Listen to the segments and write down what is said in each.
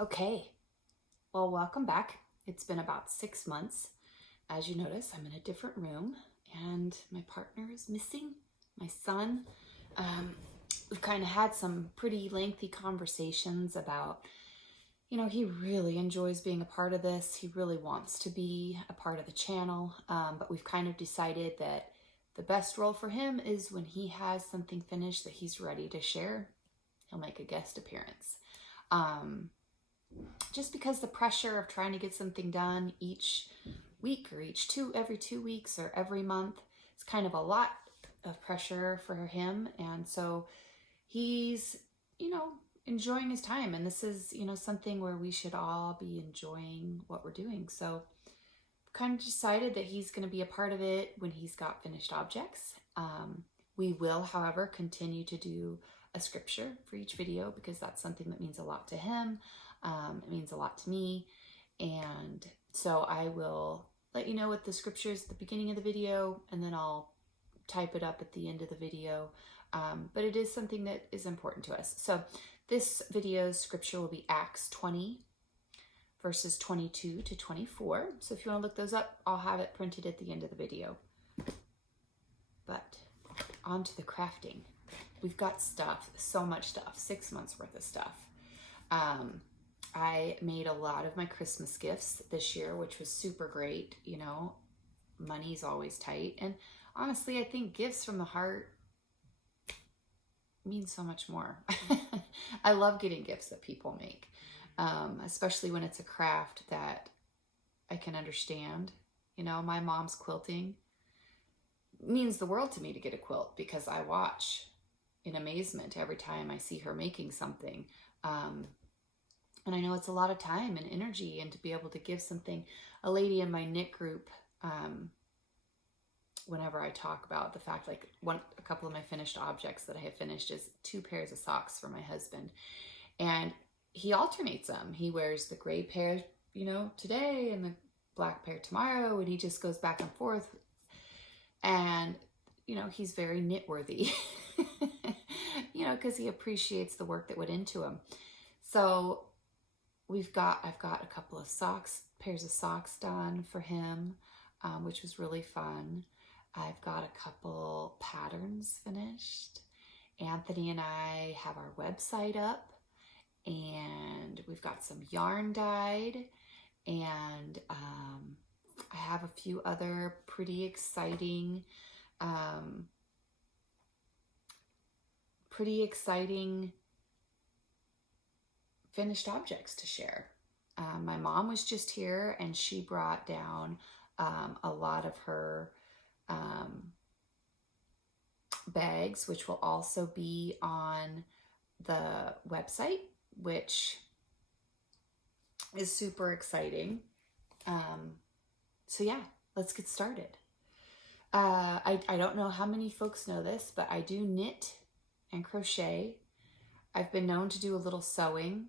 Okay, well, welcome back. It's been about 6 months. As you notice, I'm in a different room and my partner is missing, my son. We've kind of had some pretty lengthy conversations about, he really enjoys being a part of this. He really wants to be a part of the channel, but we've kind of decided that the best role for him is when he has something finished that he's ready to share, he'll make a guest appearance. Just because the pressure of trying to get something done each week or every 2 weeks or every month, it's kind of a lot of pressure for him. And so he's, enjoying his time. And this is, something where we should all be enjoying what we're doing. So kind of decided that he's going to be a part of it when he's got finished objects. We will, however, continue to do a scripture for each video because that's something that means a lot to him. It means a lot to me. And so I will let you know what the scripture is at the beginning of the video, and then I'll type it up at the end of the video. But it is something that is important to us. So this video's scripture will be Acts 20, verses 22 to 24. So if you want to look those up, I'll have it printed at the end of the video. But on to the crafting. We've got stuff, so much stuff, 6 months worth of stuff. I made a lot of my Christmas gifts this year, which was super great. Money's always tight. And honestly, I think gifts from the heart mean so much more. I love getting gifts that people make, especially when it's a craft that I can understand. My mom's quilting means the world to me to get a quilt because I watch in amazement every time I see her making something. And I know it's a lot of time and energy, and to be able to give something, a lady in my knit group, whenever I talk about the fact, like a couple of my finished objects that I have finished is 2 pairs of socks for my husband. And he alternates them. He wears the gray pair, today and the black pair tomorrow, and he just goes back and forth. And, he's very knit worthy, because he appreciates the work that went into him. So I've got a couple of pairs of socks done for him, which was really fun. I've got a couple patterns finished. Anthony and I have our website up, and we've got some yarn dyed, and I have a few other pretty exciting finished objects to share. My mom was just here, and she brought down a lot of her bags, which will also be on the website, which is super exciting. So yeah, let's get started. I don't know how many folks know this, but I do knit and crochet. I've been known to do a little sewing,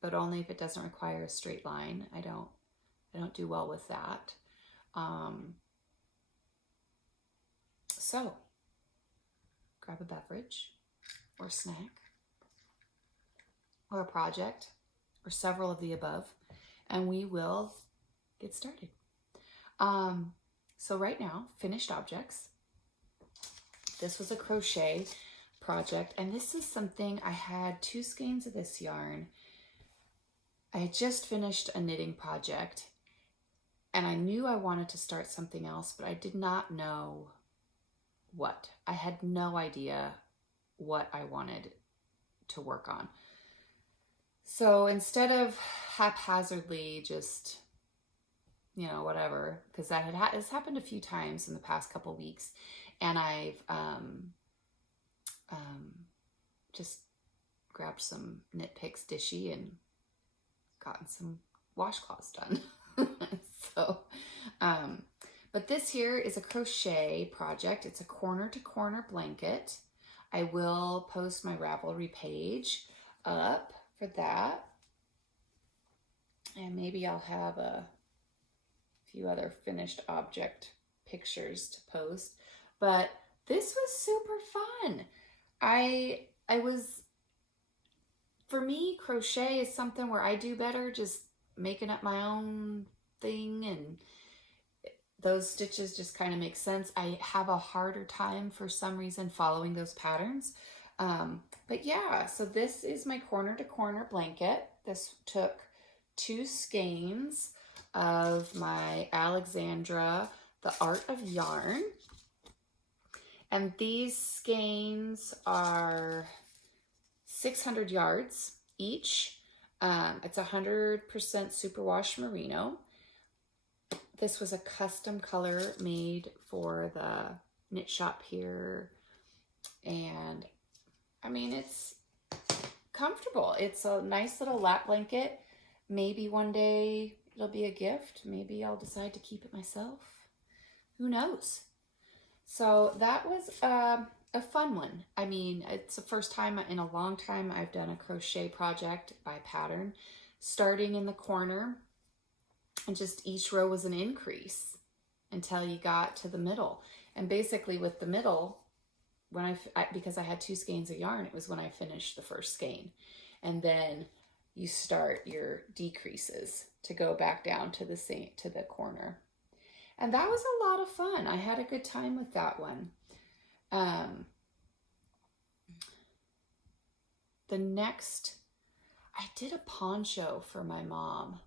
but only if it doesn't require a straight line. I don't do well with that. So grab a beverage or snack or a project or several of the above, and we will get started. So right now, finished objects. This was a crochet project, and this is something, I had 2 skeins of this yarn. I had just finished a knitting project, and I knew I wanted to start something else, but I did not know what. I had no idea what I wanted to work on. So instead of haphazardly just, whatever, because that has happened a few times in the past couple weeks, and I've just grabbed some Knit Picks Dishy and gotten some washcloths done. But this here is a crochet project. It's a corner-to-corner blanket. I will post my Ravelry page up for that. And maybe I'll have a few other finished object pictures to post. But this was super fun. I was for me, crochet is something where I do better just making up my own thing, and those stitches just kind of make sense. I have a harder time for some reason following those patterns. But yeah, so this is my corner to corner blanket. This took 2 skeins of my Alexandra, The Art of Yarn. And these skeins are 600 yards each. It's 100% superwash merino. This was a custom color made for the knit shop here. And I mean, it's comfortable. It's a nice little lap blanket. Maybe one day it'll be a gift. Maybe I'll decide to keep it myself. Who knows? So that was a fun one. I mean, it's the first time in a long time I've done a crochet project by pattern, starting in the corner, and just each row was an increase until you got to the middle. And basically with the middle, when because I had 2 skeins of yarn, it was when I finished the first skein. And then you start your decreases to go back down to the corner. And that was a lot of fun. I had a good time with that one. The next, I did a poncho for my mom.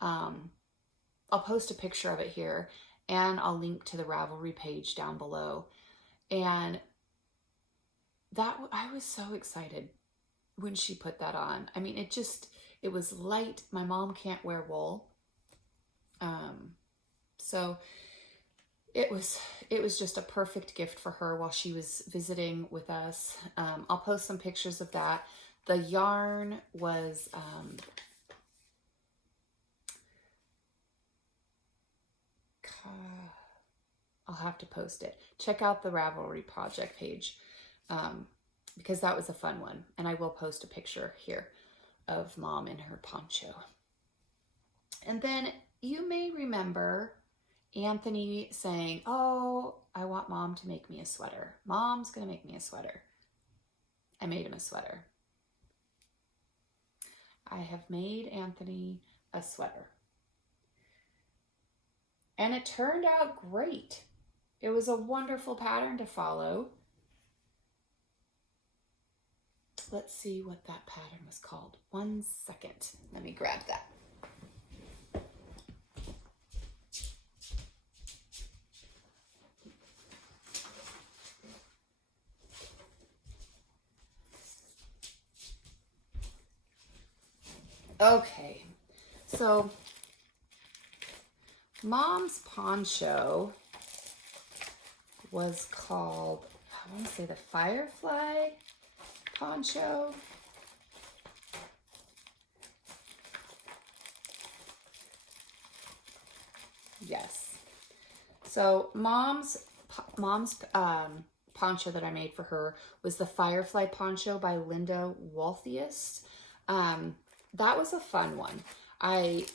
I'll post a picture of it here, and I'll link to the Ravelry page down below. And that, I was so excited when she put that on. I mean, it was light. My mom can't wear wool. So it was just a perfect gift for her while she was visiting with us. I'll post some pictures of that. The yarn was, I'll have to post it. Check out the Ravelry project page, because that was a fun one. And I will post a picture here of Mom in her poncho. And then you may remember Anthony saying, "Oh, I want Mom to make me a sweater. Mom's gonna make me a sweater." I made him a sweater. I have made Anthony a sweater. And it turned out great. It was a wonderful pattern to follow. Let's see what that pattern was called. 1 second. Let me grab that. Okay, so Mom's poncho was called, I want to say, the Firefly poncho. Yes. So Mom's poncho that I made for her was the Firefly poncho by Linda Walthius. That was a fun one. I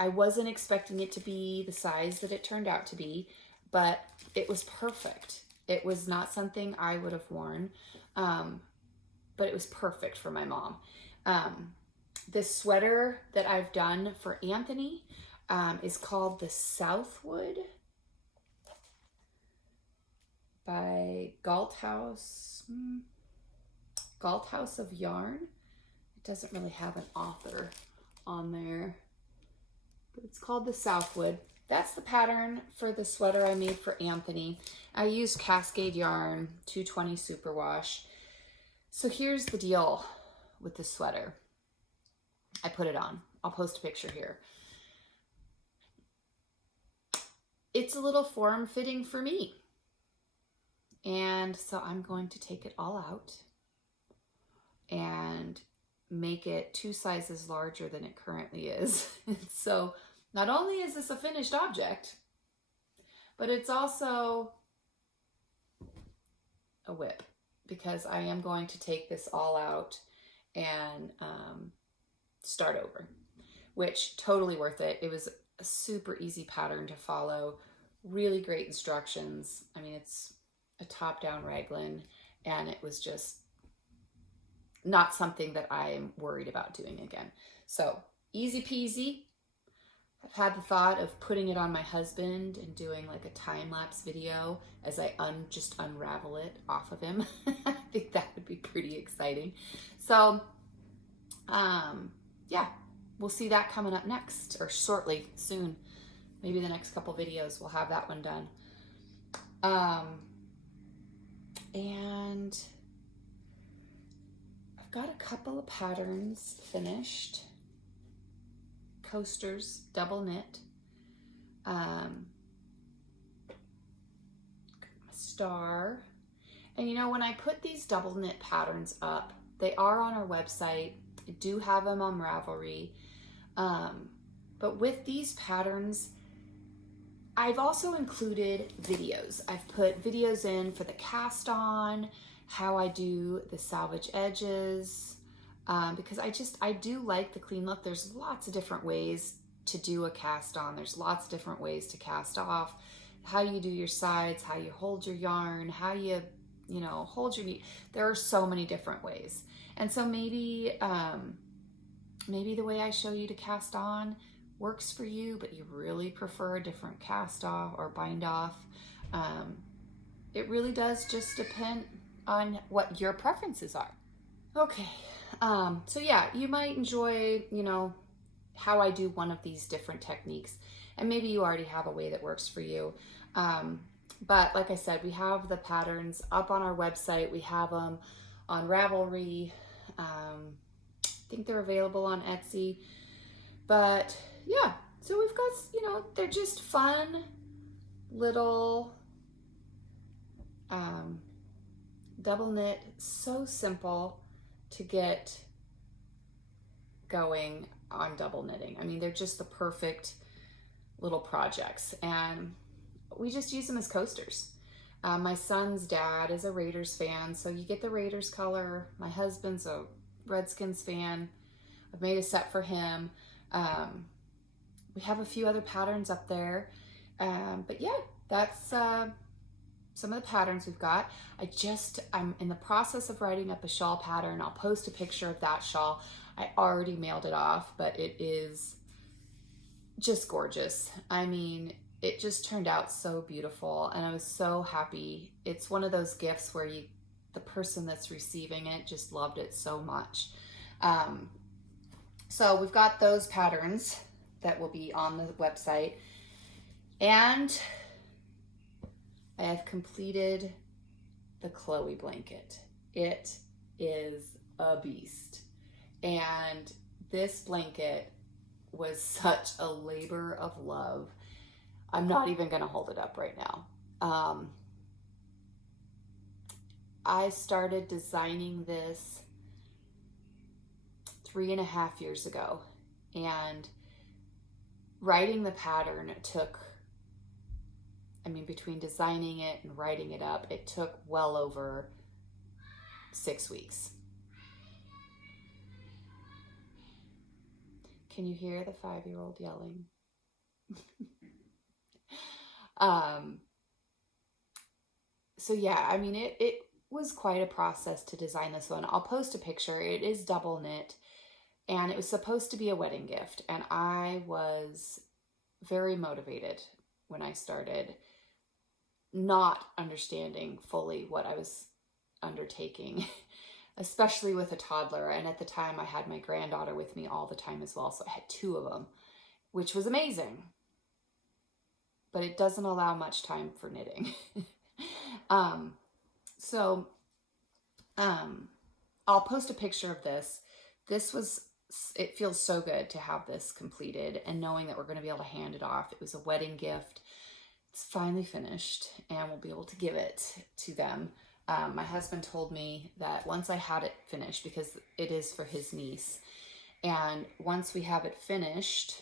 wasn't expecting it to be the size that it turned out to be, but it was perfect. It was not something I would have worn, but it was perfect for my mom. This sweater that I've done for Anthony is called the Southwood by Galthouse of Yarn. It doesn't really have an author on there, but it's called the Southwood. That's the pattern for the sweater I made for Anthony. I used Cascade yarn, 220 superwash. So here's the deal with the sweater. I put it on. I'll post a picture here. It's a little form-fitting for me. And so I'm going to take it all out and make it 2 sizes larger than it currently is. So not only is this a finished object, but it's also a whip, because I am going to take this all out and start over, which totally worth it. It was a super easy pattern to follow, really great instructions. I mean, it's a top-down raglan, and it was just not something that I'm worried about doing again. So easy peasy. I've had the thought of putting it on my husband and doing like a time-lapse video as I just unravel it off of him. I think that would be pretty exciting. So, yeah, we'll see that coming up next, or shortly, soon. Maybe the next couple videos we'll have that one done. And I've got a couple of patterns finished. Coasters, double knit, star. And you know, when I put these double knit patterns up, they are on our website. I do have them on Ravelry. But with these patterns, I've also included videos. I've put videos in for the cast on, how I do the salvage edges, because I do like the clean look. There's lots of different ways to do a cast on. There's lots of different ways to cast off, how you do your sides, how you hold your yarn, how you hold your needle. There are so many different ways. And so maybe the way I show you to cast on works for you, but you really prefer a different cast off or bind off. It really does just depend on what your preferences are. Okay, so yeah, you might enjoy, how I do one of these different techniques, and maybe you already have a way that works for you. But like I said, we have the patterns up on our website. We have them on Ravelry. I think they're available on Etsy. But yeah, so we've got, they're just fun little double knit, so simple to get going on double knitting. I mean, they're just the perfect little projects, and we just use them as coasters. My son's dad is a Raiders fan, so you get the Raiders color. My husband's a Redskins fan. I've made a set for him. We have a few other patterns up there, but yeah, that's some of the patterns we've got. I'm in the process of writing up a shawl pattern. I'll post a picture of that shawl. I already mailed it off, but it is just gorgeous. I mean, it just turned out so beautiful, and I was so happy. It's one of those gifts where the person that's receiving it just loved it so much. So we've got those patterns that will be on the website, and I have completed the Chloe blanket. It is a beast, and this blanket was such a labor of love. I'm not even gonna hold it up right now. I started designing this 3.5 years ago, and writing the pattern took, between designing it and writing it up, it took well over 6 weeks. Can you hear the 5-year-old yelling? So yeah, it was quite a process to design this one. I'll post a picture. It is double knit, and it was supposed to be a wedding gift, and I was very motivated when I started, not understanding fully what I was undertaking, especially with a toddler. And at the time I had my granddaughter with me all the time as well, so I had 2 of them, which was amazing, but it doesn't allow much time for knitting. I'll post a picture of this. It feels so good to have this completed, and knowing that we're going to be able to hand it off. It was a wedding gift. It's finally finished, and we'll be able to give it to them. My husband told me that once I had it finished, because it is for his niece, and once we have it finished,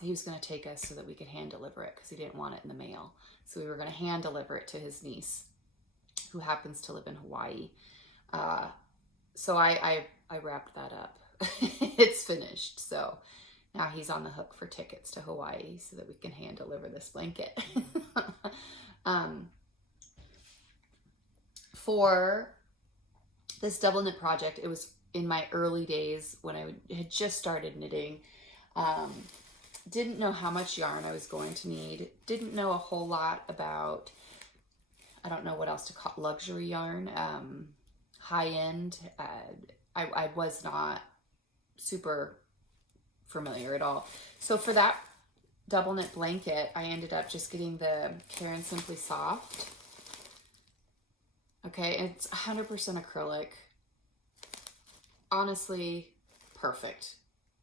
he was going to take us so that we could hand deliver it, because he didn't want it in the mail. So we were going to hand deliver it to his niece, who happens to live in Hawaii. So I wrapped that up. It's finished. So now he's on the hook for tickets to Hawaii so that we can hand deliver this blanket. for this double knit project, it was in my early days when I had just started knitting. Didn't know how much yarn I was going to need. Didn't know a whole lot about, I don't know what else to call luxury yarn, high end. I was not super familiar at all. So for that double knit blanket, I ended up just getting the Caron Simply Soft. Okay, it's 100% acrylic. Honestly, perfect.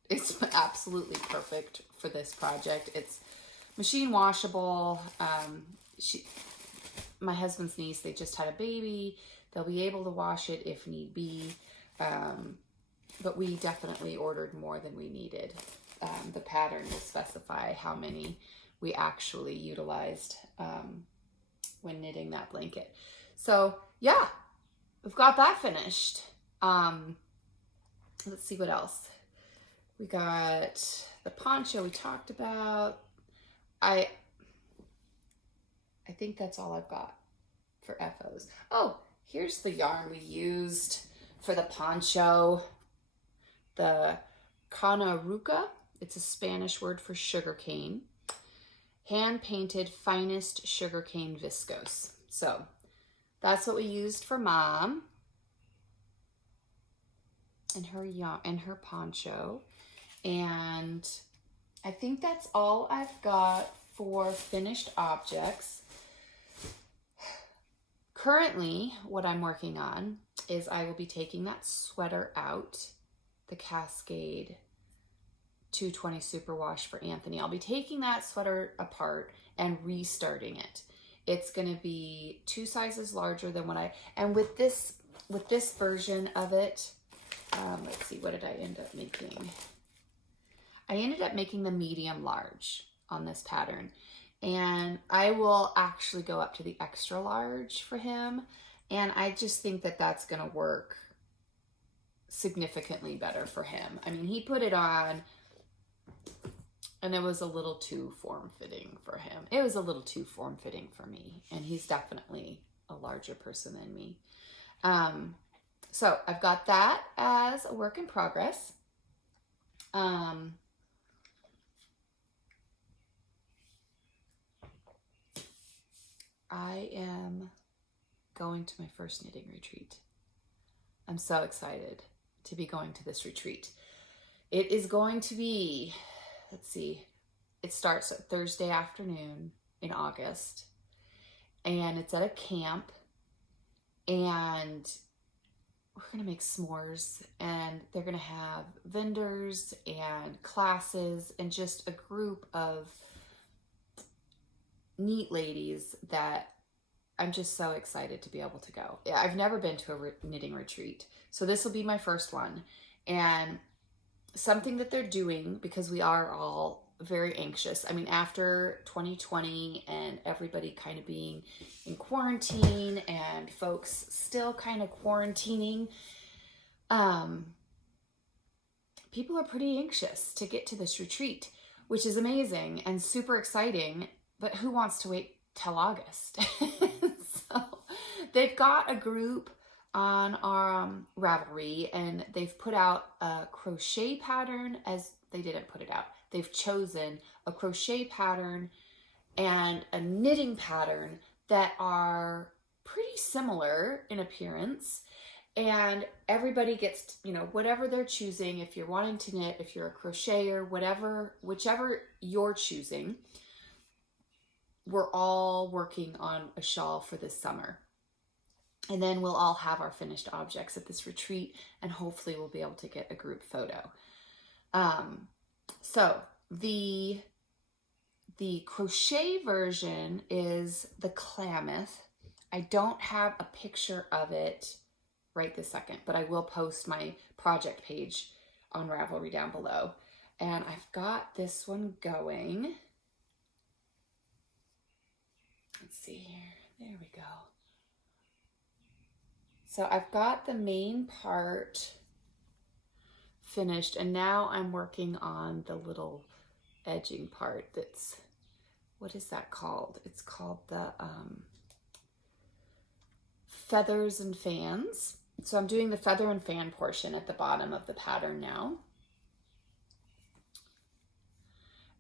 It's absolutely perfect for this project. It's machine washable. My husband's niece, they just had a baby. They'll be able to wash it if need be. But we definitely ordered more than we needed. The pattern will specify how many we actually utilized when knitting that blanket. So yeah, we've got that finished. Let's see what else. We got the poncho we talked about. I think that's all I've got for FOs. Oh, here's the yarn we used for the poncho. The canaruca. It's a Spanish word for sugarcane. Hand-painted finest sugarcane viscose. So that's what we used for Mom and her yarn and her poncho. And I think that's all I've got for finished objects. Currently, what I'm working on is I will be taking that sweater out, the Cascade 220 Superwash for Anthony. I'll be taking that sweater apart and restarting it. It's going to be 2 sizes larger than what and with this version of it, let's see, what did I end up making? I ended up making the medium large on this pattern, and I will actually go up to the extra large for him. And I just think that that's going to work significantly better for him. I mean, he put it on and it was a little too form-fitting for him. It was a little too form-fitting for me, and he's definitely a larger person than me. So I've got that as a work in progress. I am going to my first knitting retreat. I'm so excited to be going to this retreat. It is going to be, let's see, it starts at Thursday afternoon in August, and it's at a camp, and we're gonna make s'mores, and they're gonna have vendors and classes and just a group of neat ladies that I'm just so excited to be able to go. I've never been to a knitting retreat, so this will be my first one. And something that they're doing, because we are all very anxious. I mean, after 2020 and everybody kind of being in quarantine and folks still kind of quarantining, people are pretty anxious to get to this retreat, which is amazing and super exciting. But who wants to wait till August? So they've got a group on our Ravelry, and they've put out a crochet pattern. As they didn't put it out, they've chosen a crochet pattern and a knitting pattern that are pretty similar in appearance. And everybody gets, you know, whatever they're choosing. If you're wanting to knit, if you're a crocheter, whichever you're choosing, we're all working on a shawl for this summer. And then we'll all have our finished objects at this retreat, and hopefully we'll be able to get a group photo. So the crochet version is the Klamath. I don't have a picture of it right this second, but I will post my project page on Ravelry down below. And I've got this one going. Let's see here. There we go. So I've got the main part finished, and now I'm working on the little edging part that's, what is that called? It's called the feathers and fans. So I'm doing the feather and fan portion at the bottom of the pattern now.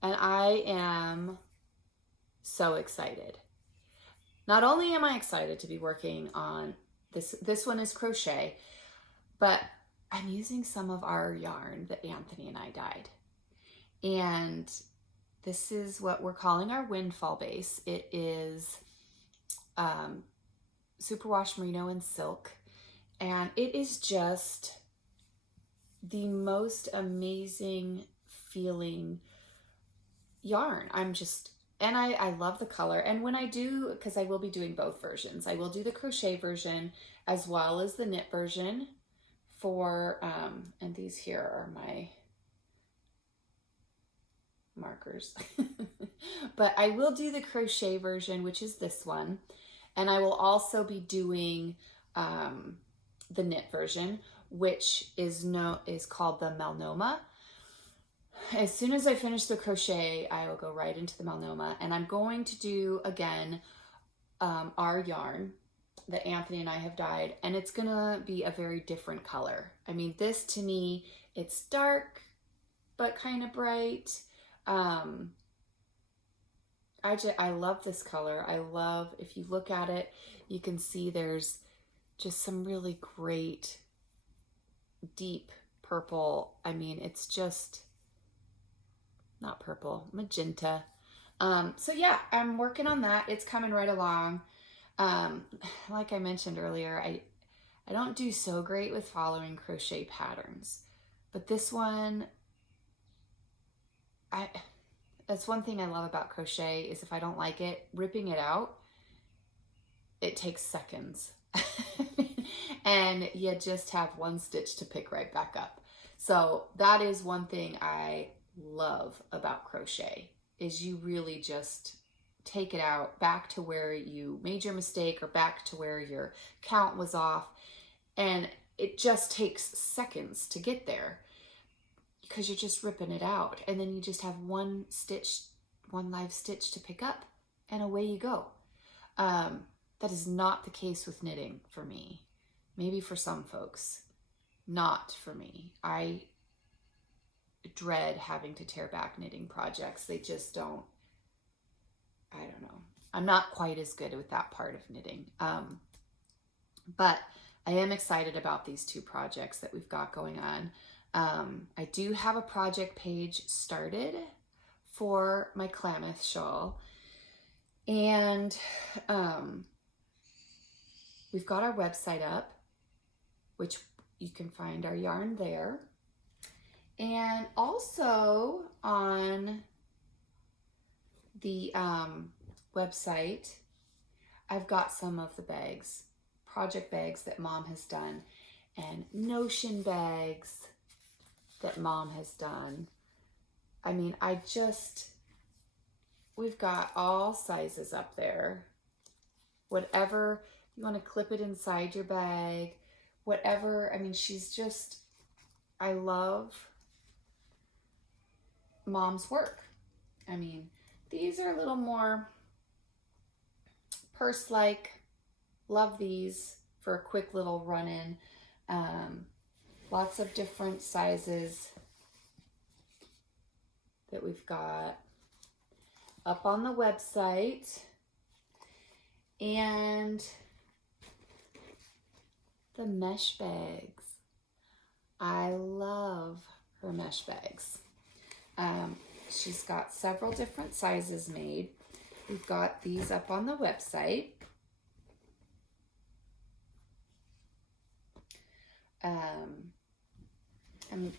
And I am so excited. Not only am I excited to be working on this one is crochet, but I'm using some of our yarn that Anthony and I dyed. And this is what we're calling our windfall base. It is superwash merino and silk. And it is just the most amazing feeling yarn. And I love the color. And when I do, because I will be doing both versions, I will do the crochet version as well as the knit version for, and these here are my markers. But I will do the crochet version, which is this one. And I will also be doing the knit version, which is called the Melanoma. As soon as I finish the crochet, I will go right into the Melanoma, and I'm going to do again our yarn that Anthony and I have dyed, and it's gonna be a very different color. I mean, this to me, it's dark but kind of bright. I love this color. I love, if you look at it, you can see there's just some really great deep purple. I mean, it's just not purple, magenta. So yeah, I'm working on that. It's coming right along. Like I mentioned earlier, I don't do so great with following crochet patterns, but this one, that's one thing I love about crochet is if I don't like it, ripping it out, it takes seconds. And you just have one stitch to pick right back up. So that is one thing I love about crochet, is you really just take it out back to where you made your mistake or back to where your count was off. And it just takes seconds to get there because you're just ripping it out. And then you just have one live stitch to pick up, and away you go. That is not the case with knitting for me. Maybe for some folks, not for me. I dread having to tear back knitting projects. They just don't, I don't know. I'm not quite as good with that part of knitting. But I am excited about these two projects that we've got going on. I do have a project page started for my Klamath shawl. And we've got our website up, which you can find our yarn there. And also on the website, I've got some of the bags, project bags that Mom has done, and Notion bags that Mom has done. I mean, we've got all sizes up there. Whatever, you want to clip it inside your bag, whatever. I mean, I love Mom's work. I mean, these are a little more purse-like. Love these for a quick little run-in. Lots of different sizes that we've got up on the website. And the mesh bags. I love her mesh bags. She's got several different sizes made. We've got these up on the website. And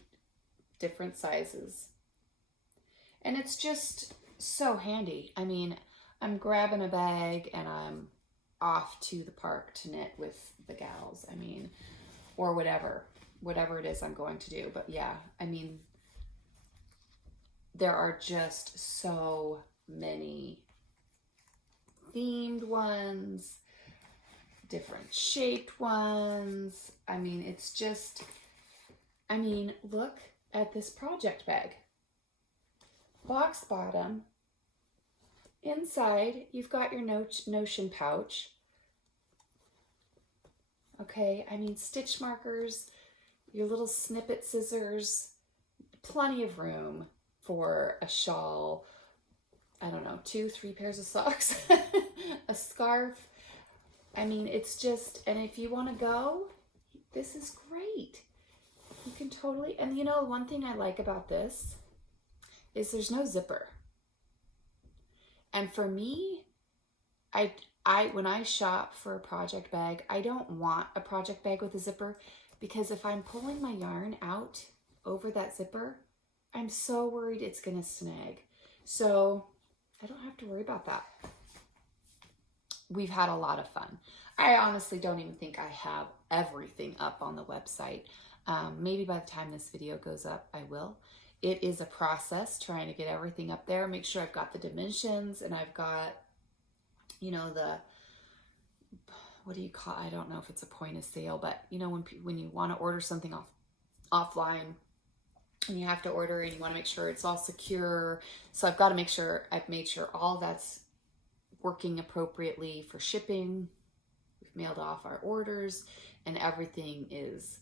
different sizes. And it's just so handy. I mean, I'm grabbing a bag and I'm off to the park to knit with the gals. I mean, or whatever it is I'm going to do. But yeah, I mean, there are just so many themed ones, different shaped ones. I mean, it's just, I mean, look at this project bag. Box bottom. Inside, you've got your Notion pouch. Okay, I mean, stitch markers, your little snippet scissors, plenty of room for a shawl, I don't know, 2, 3 pairs of socks, a scarf. I mean, it's just, and if you want to go, this is great. You can totally, and you know, one thing I like about this is there's no zipper. And for me, when I shop for a project bag, I don't want a project bag with a zipper, because if I'm pulling my yarn out over that zipper, I'm so worried it's gonna snag. So I don't have to worry about that. We've had a lot of fun. I honestly don't even think I have everything up on the website. Maybe by the time this video goes up, I will. It is a process trying to get everything up there. Make sure I've got the dimensions and I've got, you know, what do you call, I don't know if it's a point of sale, but you know, when you want to order something offline and you have to order and you want to make sure it's all secure. So I've got to make sure I've made sure all that's working appropriately for shipping. We've mailed off our orders and everything is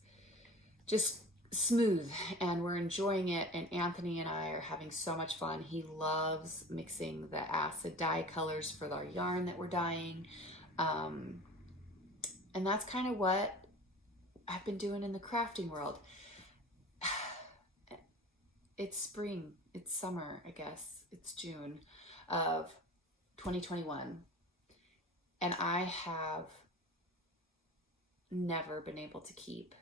just smooth and we're enjoying it. And Anthony and I are having so much fun. He loves mixing the acid dye colors for our yarn that we're dyeing. And that's kind of what I've been doing in the crafting world. It's spring, it's summer, I guess. It's June of 2021. And I have never been able to keep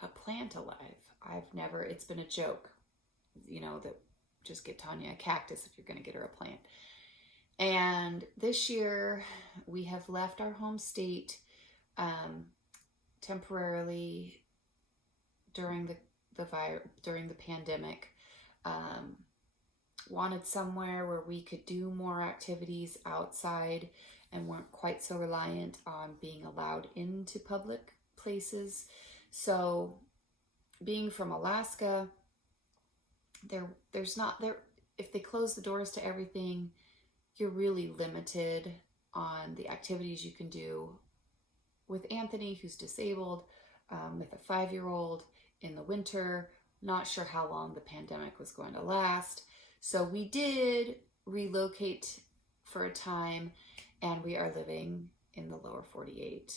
a plant alive. It's been a joke, you know, that just get Tanya a cactus if you're going to get her a plant. And this year we have left our home state temporarily during the pandemic. Wanted somewhere where we could do more activities outside and weren't quite so reliant on being allowed into public places. So being from Alaska, if they close the doors to everything, you're really limited on the activities you can do with Anthony, who's disabled, with a 5-year-old in the winter. Not sure how long the pandemic was going to last. So we did relocate for a time and we are living in the lower 48.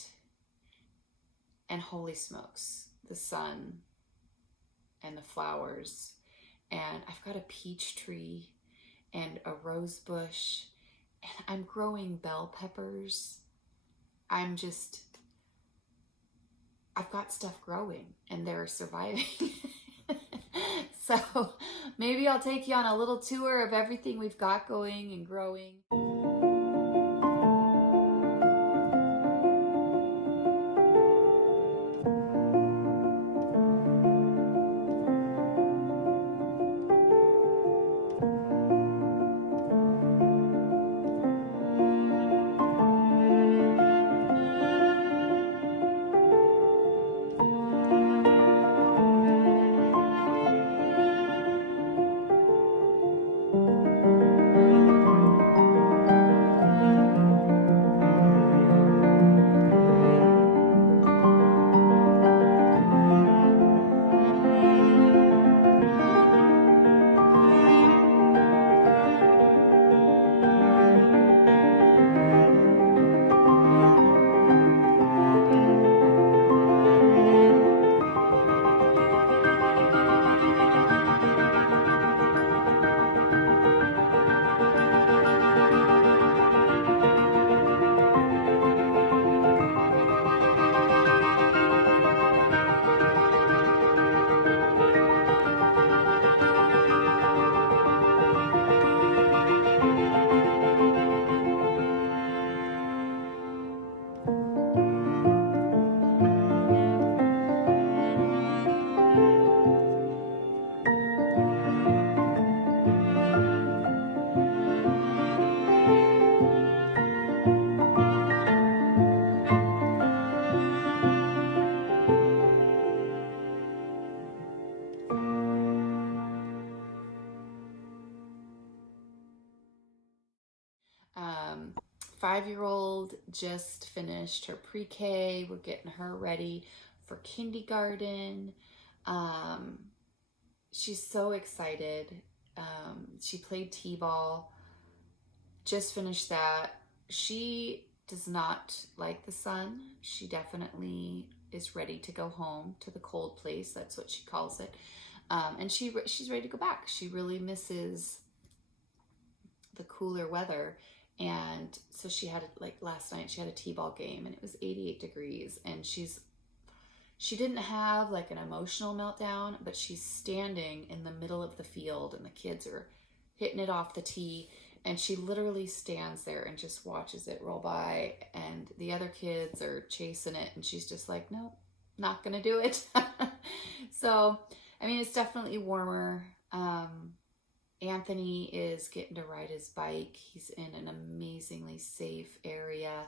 And holy smokes, the sun and the flowers. And I've got a peach tree and a rose bush and I'm growing bell peppers. I've got stuff growing and they're surviving. So maybe I'll take you on a little tour of everything we've got going and growing. 2-year-old just finished her pre-K. We're getting her ready for kindergarten. She's so excited. She played t-ball, just finished that. She does not like the sun. She definitely is ready to go home to the cold place. That's what she calls it. And she's ready to go back. She really misses the cooler weather. And so she had, like last night, she had a t-ball game and it was 88 degrees. And she didn't have like an emotional meltdown, but she's standing in the middle of the field and the kids are hitting it off the tee. And she literally stands there and just watches it roll by. And the other kids are chasing it. And she's just like, nope, not going to do it. So, I mean, it's definitely warmer. Anthony is getting to ride his bike. He's in an amazingly safe area.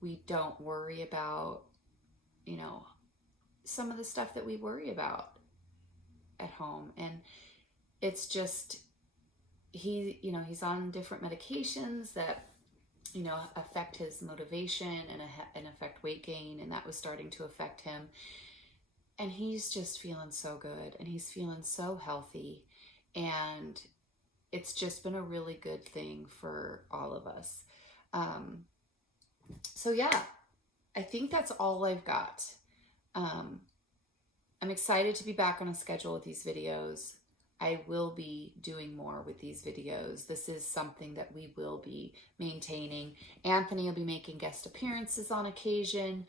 We don't worry about, you know, some of the stuff that we worry about at home. And it's just, he's on different medications that, affect his motivation and affect weight gain. And that was starting to affect him. And he's just feeling so good and he's feeling so healthy. And it's just been a really good thing for all of us. So yeah, I think that's all I've got. I'm excited to be back on a schedule with these videos. I will be doing more with these videos. This is something that we will be maintaining. Anthony will be making guest appearances on occasion.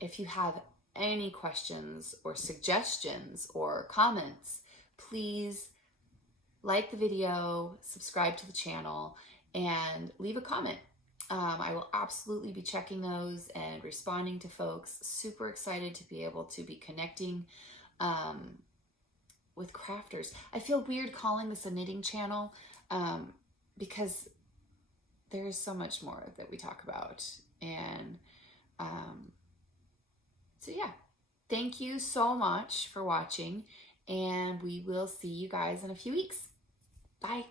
If you have any questions or suggestions or comments, please like the video, subscribe to the channel, and leave a comment. I will absolutely be checking those and responding to folks. Super excited to be able to be connecting with crafters. I feel weird calling this a knitting channel because there is so much more that we talk about. And so yeah, thank you so much for watching, and we will see you guys in a few weeks. Bye.